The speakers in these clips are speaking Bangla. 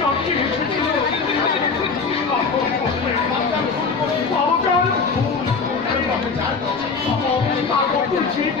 要支持中国，支持中国共产党，支持毛泽东，支持老干，支持毛主席，打倒帝国，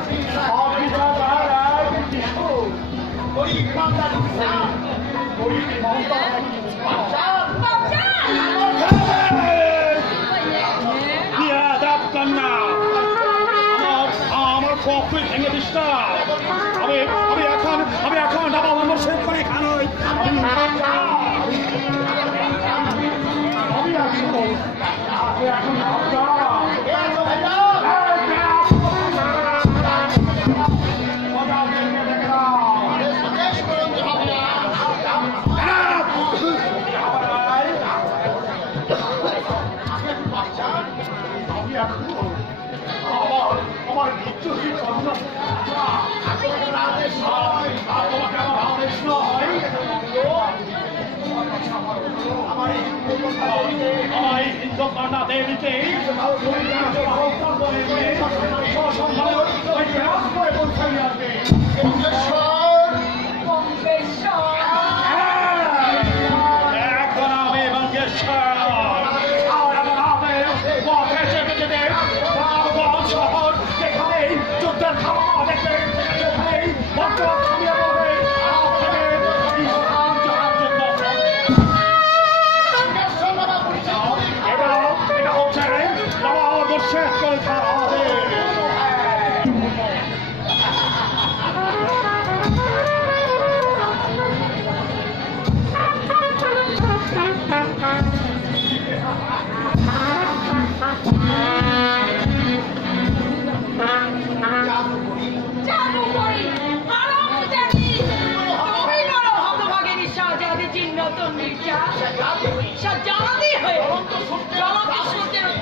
আফ্রিকা তার এক আমার হিন্দু কন্যা দেবীকে সাজাদি হয়ে অনন্ত সূর্যের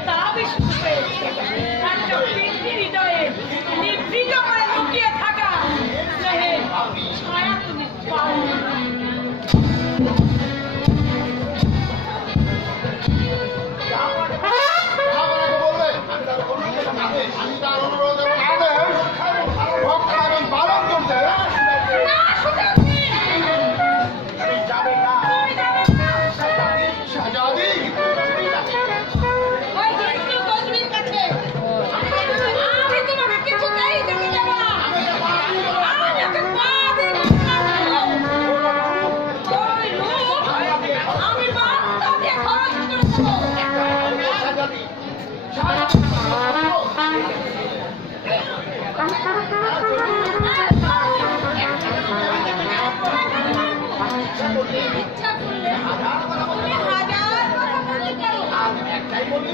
একটাই বলি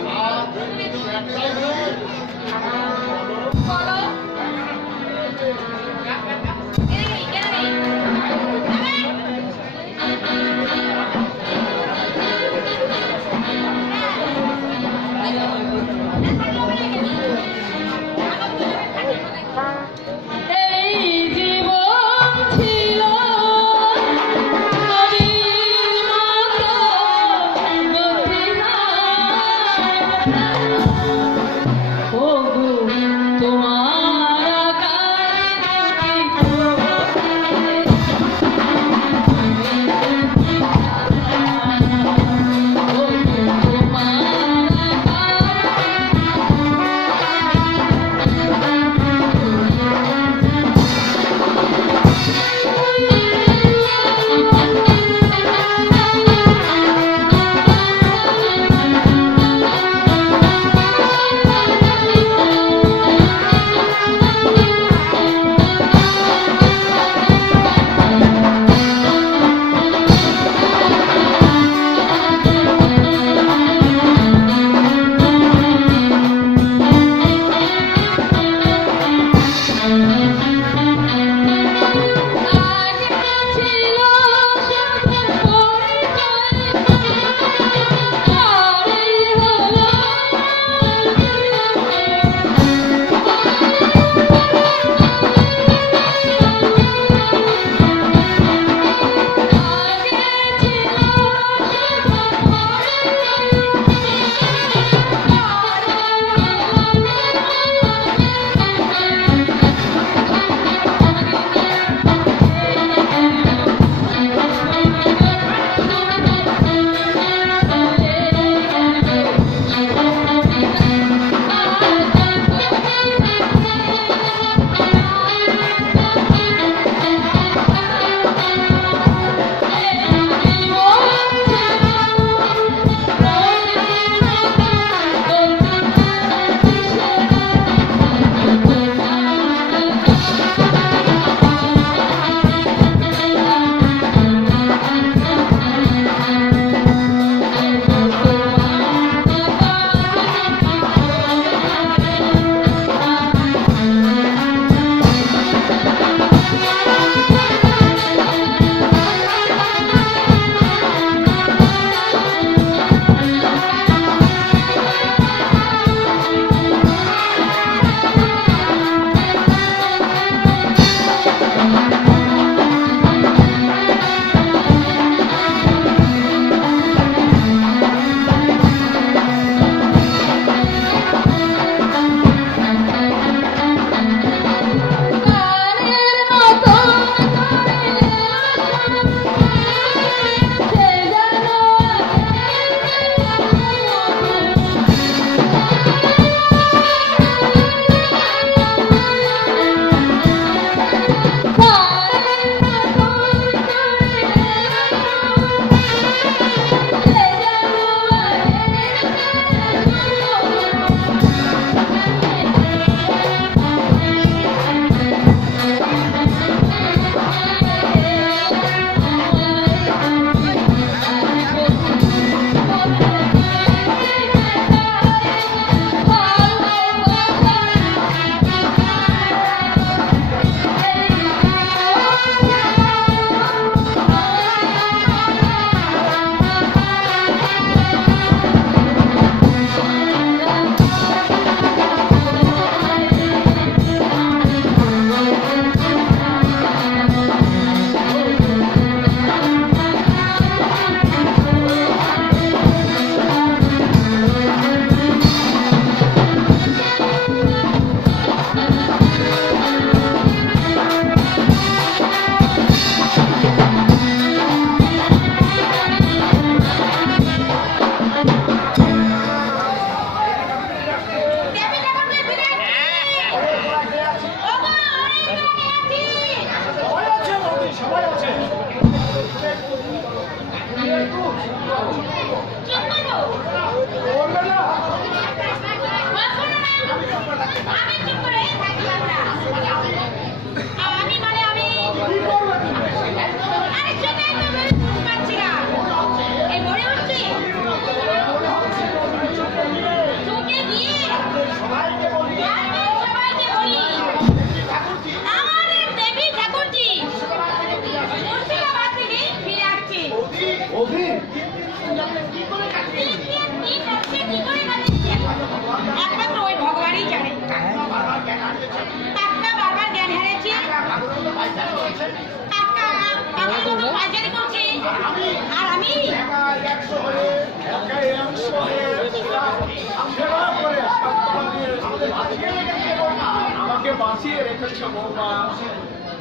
আমাকে বাঁচিয়ে রেখেছে বৌমা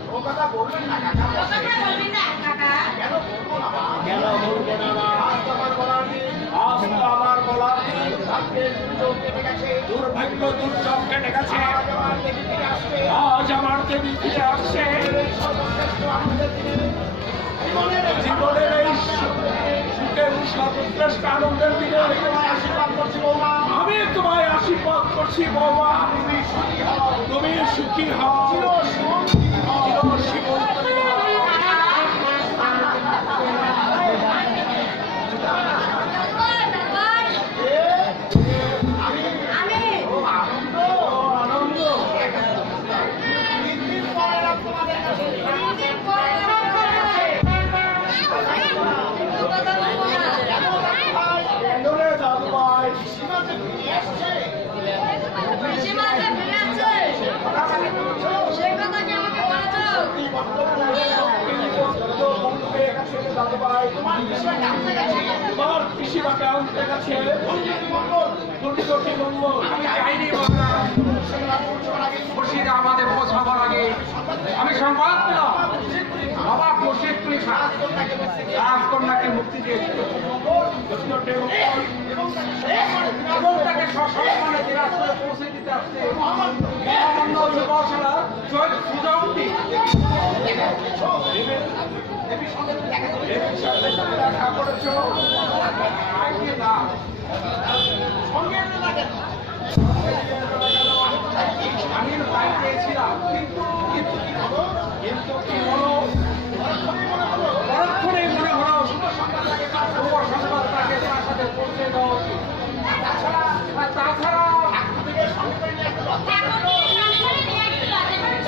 ও কথা বলবেন না কেন বলব না আজ আমার বলার। দুর্ভাগ্য দুর্যোগ কেটে গেছে। আজ আমার দেবী আসছে। জীবনের এই আমি তোমায় আশীর্বাদ করছি বৌমা। তুমি সুখী হও। তুমি সুখী হও। চির সুখী হও। চির সুখী হও। তোমার তোমার পিসিমাকে আনতে গেছে দুর্নীতি মঙ্গল আমি মহারাজ খুশিতে আমাদের পৌঁছাবার আগে আমি সংবাদ পেলাম বাবা খুশির তুই রাজকন্যাকে মুক্তি দিয়েছে এবং তাকে সসম্মানে দিনাজপুরে পৌঁছে দিতে আসছে। মহামান্য আমি লাইন পেয়েছিলাম কিন্তু কিন্তু কি পৌঁছে দেওয়া উচিত তাছাড়া তাছাড়া এখন কি রাজধানী নিয়ে একটু রাতে পারছ?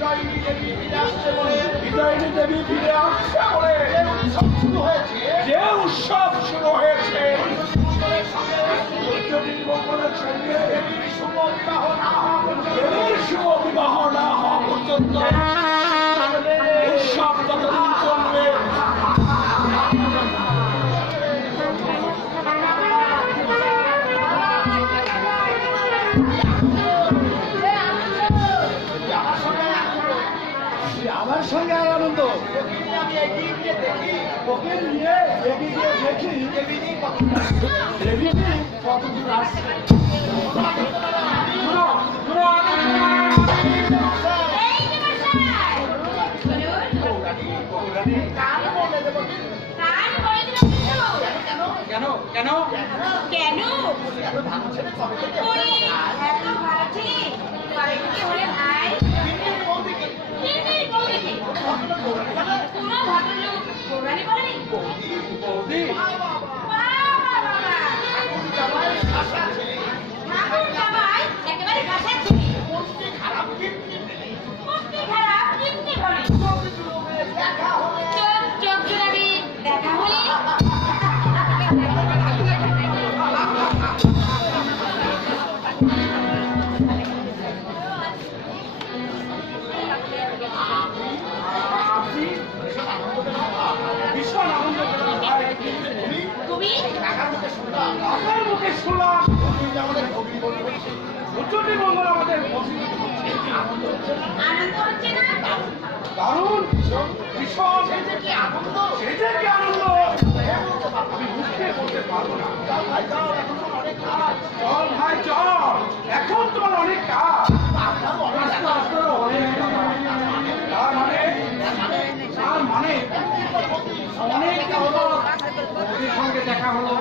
বিজয়িনী দেবী ফিরে আসছে বলে বিজয়িনী দেবী ফিরে আসছে বলে যে উৎসব শুরু হয়েছে। যদি মঙ্গলের সঙ্গে দেবীর শুভ বিবাহ না হওয়া পর্যন্ত- কান কেন কেন ভাই গৌরানি বলেনি বৌদি একেবারে পুষ্টি খারাপ কাকার মুখে শুনলাম আমাদের ভগ্নিবন হচ্ছে। উচ্চটি মঙ্গল আমাদের দারুণ। ভীষণ। সেটা কি আনন্দ। সেটা কি আনন্দ আমি বুঝতে বলতে পারব না। চল ভাই চল এখন তোমার অনেক কাজ। চল ভাই চল। এখন তোমার অনেক কাজ। তার মানে? তার মানে? অনেক সঙ্গে দেখা হলো।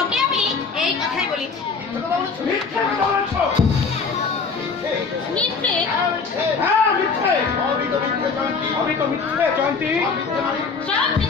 অনেকদিন এই কথাই বলেছি মিথ্যে জয়ন্তী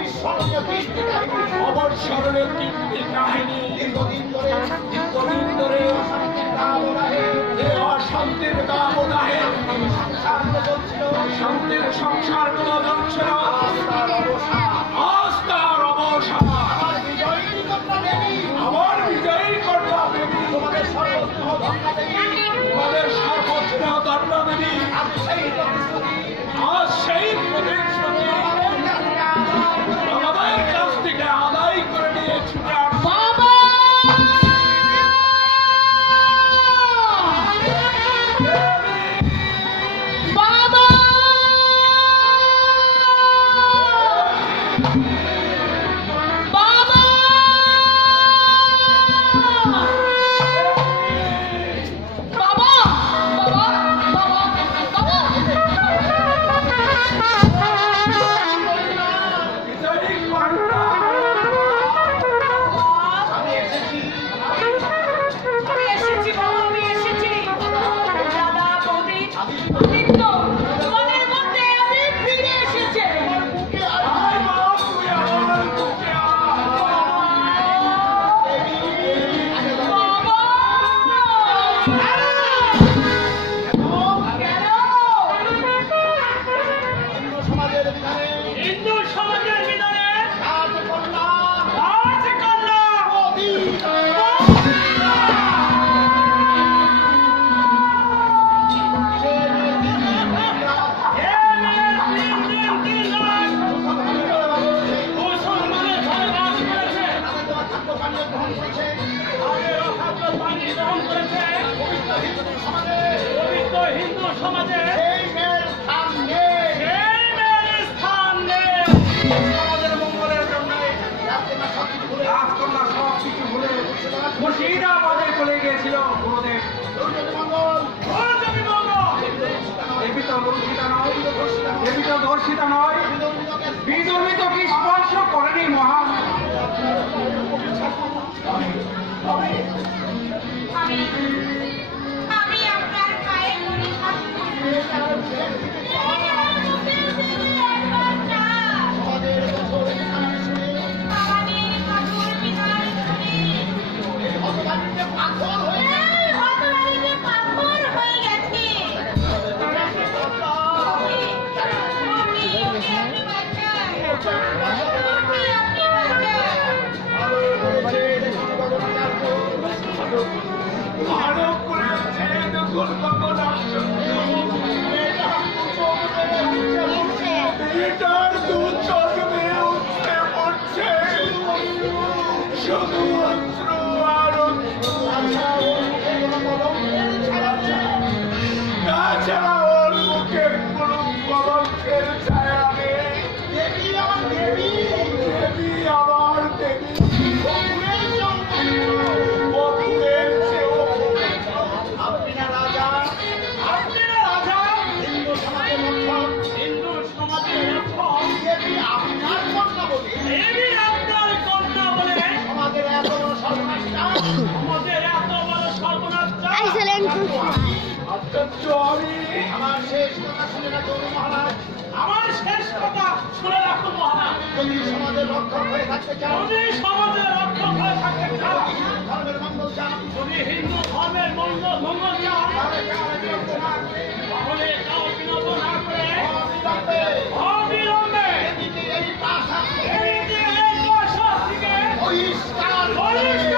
অবিস্মরণীয় তিনটি কাহিনী অবস্মরণের তিনটি কাহিনী। দীর্ঘদিন ধরে দীর্ঘদিন ধরে যে সংসার সেটা নয়। Come on. আমার শেষ কথা শুনে রাখো মহারাজ। আমার শেষ কথা শুনে রাখো মহারাজ। যদি সমাজের রক্ষক হয়ে থাকতে চাও? যদি সমাজের রক্ষক হয়ে থাকতে চাও? ধর্মের মঙ্গল চাও? যদি হিন্দু ধর্মের মঙ্গল মঙ্গল চাও? তাহলে কারও বিরক্ত না করে তাহলে কাউ বিনোদ না করে অবিলম্বে। অবিলম্বে। এদিকে এই প্রাসাদ থেকে এই যে থেকে বহিষ্কার। পরিষ্কার